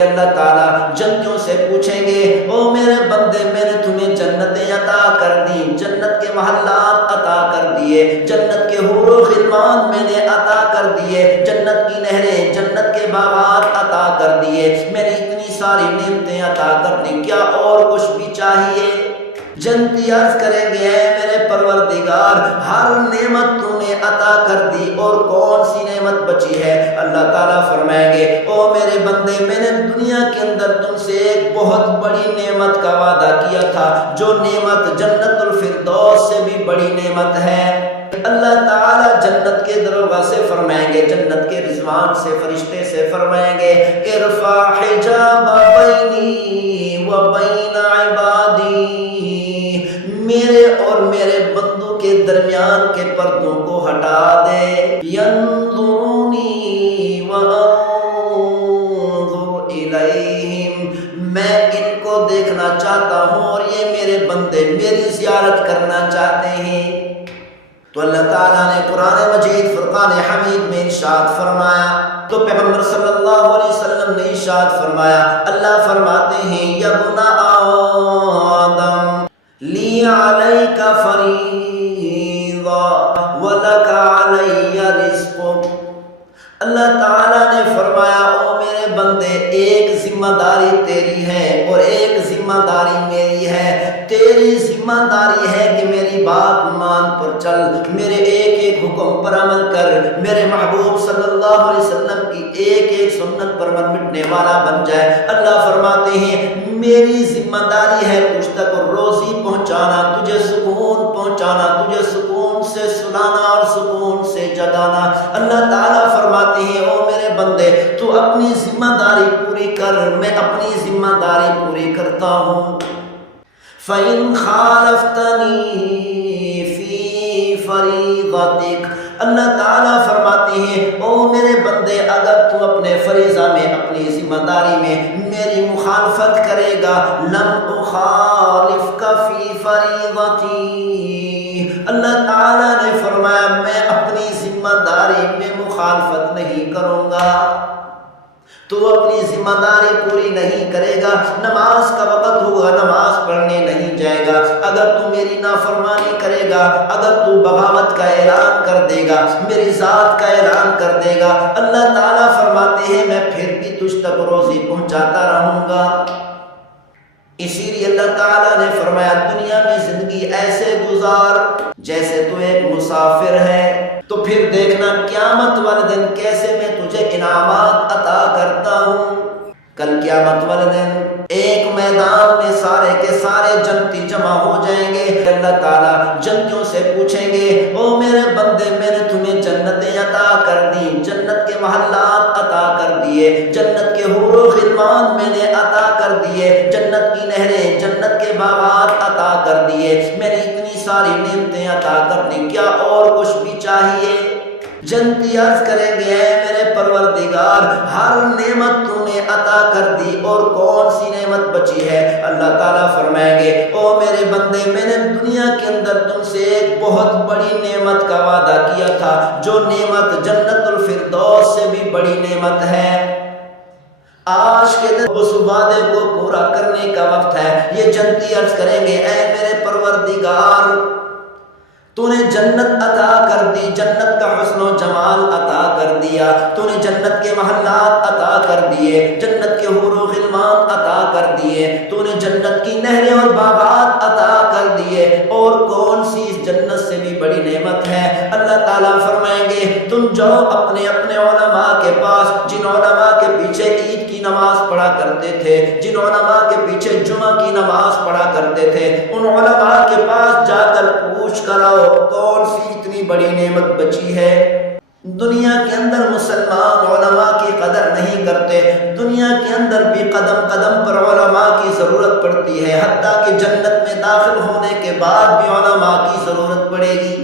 اللہ تعالیٰ جنتیوں سے پوچھیں گے او میرے بندے میں نے تمہیں جنتیں عطا کر دی، جنت کے محلات عطا کر دیے، جنت کے حور و غلمان میں نے عطا کر دیے، جنت کی نہریں جنت کے باغات عطا کر دیے، میں نے اتنی ساری نعمتیں عطا کر دی، کیا اور کچھ بھی چاہیے؟ جنتی عرض کریں گے اے میرے پروردگار ہر نعمت تو نے عطا کر دی اور کون سی نعمت بچی ہے؟ اللہ تعالیٰ فرمائیں گے او میرے بندے میں نے دنیا کے اندر تم سے ایک بہت بڑی نعمت کا وعدہ کیا تھا، جو نعمت جنت الفردوس سے بھی بڑی نعمت ہے۔ اللہ تعالیٰ جنت کے دروازے سے فرمائیں گے، جنت کے رضوان سے فرشتے سے فرمائیں گے ارفع حجاب بینی و بین عبادی، میرے اور میرے بندوں کے درمیان کے پردوں کو ہٹا دے، ینظرونی وانظر الیہم، میں ان کو دیکھنا چاہتا ہوں اور یہ میرے بندے میری زیارت کرنا چاہتے ہیں۔ تو اللہ تعالیٰ نے قرآن مجید فرقان حمید میں ارشاد فرمایا، تو پیغمبر صلی اللہ علیہ وسلم نے ارشاد فرمایا، اللہ فرماتے ہیں یا ابن آدم لی علیک فریضہ ولک علی رزق، اللہ تعالیٰ نے فرمایا او میرے بندے ایک ذمہ داری تیری ہے اور ایک ذمہ داری میری ہے، تیری ذمہ داری ہے کہ میری بات مان پر چل، میرے ایک ایک حکم پر عمل کر، میرے محبوب صلی اللہ علیہ وسلم کی ایک ایک سنت پر مٹنے والا بن جائے۔ اللہ فرماتے ہیں میری ذمہ داری ہے تجھ تک روزی پہنچانا، تجھے سکون پہنچانا، تجھے سکون سے سلانا اور سکون سے جگانا۔ اللہ تعالیٰ فرماتے ہیں او میرے بندے تو اپنی ذمہ داری پوری کر، میں اپنی ذمہ داری پوری کرتا ہوں۔ فَإِنْ خَالَفْتَنِي فِي فَرِيضَتِكَ، اللہ تعالیٰ فرماتے ہیں او میرے بندے اگر تو اپنے فریضہ میں اپنی ذمہ داری میں میری مخالفت کرے گا، لَمْ أُخَالِفْكَ فِي فَرِيضَتِي، اللہ تعالیٰ نے فرمایا میں اپنی ذمہ داری میں مخالفت نہیں کروں گا۔ تو اپنی ذمہ داری پوری نہیں کرے گا، نماز کا وقت ہوگا نماز پڑھنے نہیں جائے گا، اگر تو میری نافرمانی کرے گا، اگر تو بغاوت کا اعلان کر دے گا، میری ذات کا اعلان کر دے گا، اللہ تعالیٰ فرماتے ہیں میں پھر بھی تجھ تک روزی پہنچاتا رہوں گا۔ اسی لیے اللہ تعالیٰ نے فرمایا دنیا میں زندگی ایسے گزار جیسے تو ایک مسافر ہے، تو پھر دیکھنا قیامت والے دن کیسے میں تجھے انعامات عطا کرتا ہوں۔ کل قیامت والے دن ایک میدان میں سارے کے سارے جنتی جمع ہو جائیں گے، اللہ تعالیٰ جنتیوں سے پوچھیں گے او میرے بندے میں نے تمہیں جنتیں عطا کر دی، جنت کے محلات عطا کر دیے، جنت کے حور و غلمان میں نے عطا کر دیے، جنت کی نہریں جنت کے باغات عطا کر دیے، میں نے اتنی ساری نعمتیں عطا کر دی، کیا اور کچھ بھی چاہیے؟ جنتی عرض کریں گے اے میرے پروردگار ہر نعمت تو نے عطا کر دی اور کون سی نعمت بچی ہے؟ اللہ تعالیٰ فرمائیں گے او میرے بندے میں نے دنیا کے اندر تم سے ایک بہت بڑی نعمت کا وعدہ کیا تھا، جو نعمت جنت الفردوس سے بھی بڑی نعمت ہے۔ آج کے دن اس وعدے کو پورا کرنے کا وقت ہے۔ یہ جنتی عرض کریں گے اے میرے پروردگار تو نے جنت عطا کر دی، جنت کا حسن و جمال عطا کر دیا، تو نے جنت کے محلات عطا کر دیے، جنت کے حور و غلمان عطا کر دیے، تو نے جنت کی نہریں اور باغات عطا کر دیے، اور کون سی اس جنت سے بھی بڑی نعمت ہے؟ اللہ تعالیٰ فرمائیں گے تم جاؤ اپنے اپنے علماء کے پاس، جن علماء کے پیچھے عید کی نماز پڑھا کرتے تھے، جن علماء کے پیچھے جمعہ کی نماز پڑھا کرتے تھے، ان علماء کے پاس جا کر پوچھ کر آؤ کون سی اتنی بڑی نعمت بچی ہے؟ دنیا کے اندر مسلمان علماء کی قدر نہیں کرتے، دنیا کے اندر بھی قدم قدم پر علماء کی ضرورت پڑتی ہے، حتیٰ کہ جنت میں داخل ہونے کے بعد بھی علماء کی ضرورت پڑے گی۔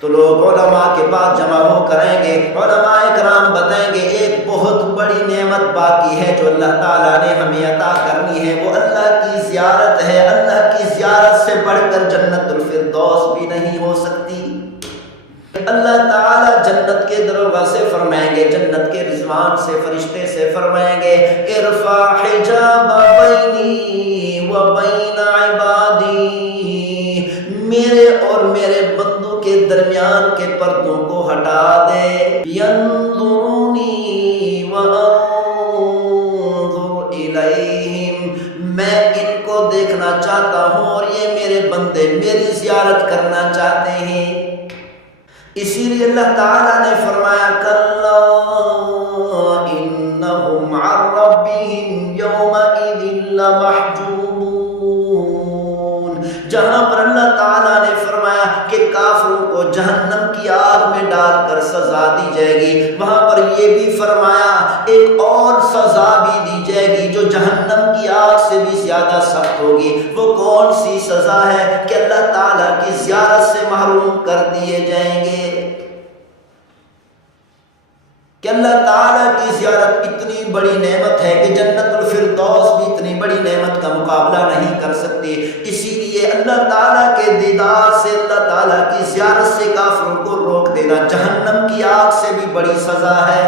تو لوگ علماء کے پاس جمع ہو کریں گے، علماء کرام بتائیں گے ایک بہت بڑی نعمت باقی ہے جو اللہ تعالیٰ نے ہمیں عطا کرنی ہے، وہ اللہ کی زیارت ہے، اللہ کی زیارت سے بڑھ کر جنت الفردوس بھی نہیں ہو سکتی۔ اللہ تعالی جنت کے دروازے سے فرمائیں گے، جنت کے رضوان سے فرشتے سے فرمائیں گے ارفع حجاب بینی و بین عبادی، میرے اور میرے بندوں کے درمیان کے پردوں کو ہٹا دے، ینظرونی وانظر الیہم، میں ان کو دیکھنا چاہتا ہوں اور یہ میرے بندے میری زیارت کرنا چاہتے ہیں۔ اسی لیے اللہ تعالیٰ نے فرمایا کلا انہم عن ربہم یومئذ لمحجوبون، جہاں پر اللہ تعالیٰ نے فرمایا کہ کافروں کو جہنم کی آگ میں ڈال کر سزا دی جائے گی، وہاں پر یہ بھی فرمایا ایک اور سزا بھی دی جائے گی جو جہنم کی آگ سے بھی زیادہ سخت ہوگی۔ وہ کون سی سزا ہے کہ اللہ تعالیٰ کی زیارت سے محروم کر دیے جائیں گے، کہ اللہ تعالیٰ کی زیارت اتنی بڑی نعمت ہے کہ جنت الفردوس بھی اتنی بڑی نعمت کا مقابلہ نہیں کر سکتی۔ اسی لیے اللہ تعالیٰ کے دیدار سے، اللہ تعالیٰ کی زیارت سے کافروں کو روک دینا جہنم کی آگ سے بھی بڑی سزا ہے۔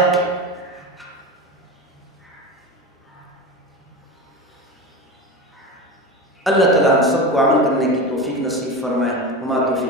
اللہ تعالیٰ ہم سب کو عمل کرنے کی توفیق نصیب فرمائے۔ وما توفیق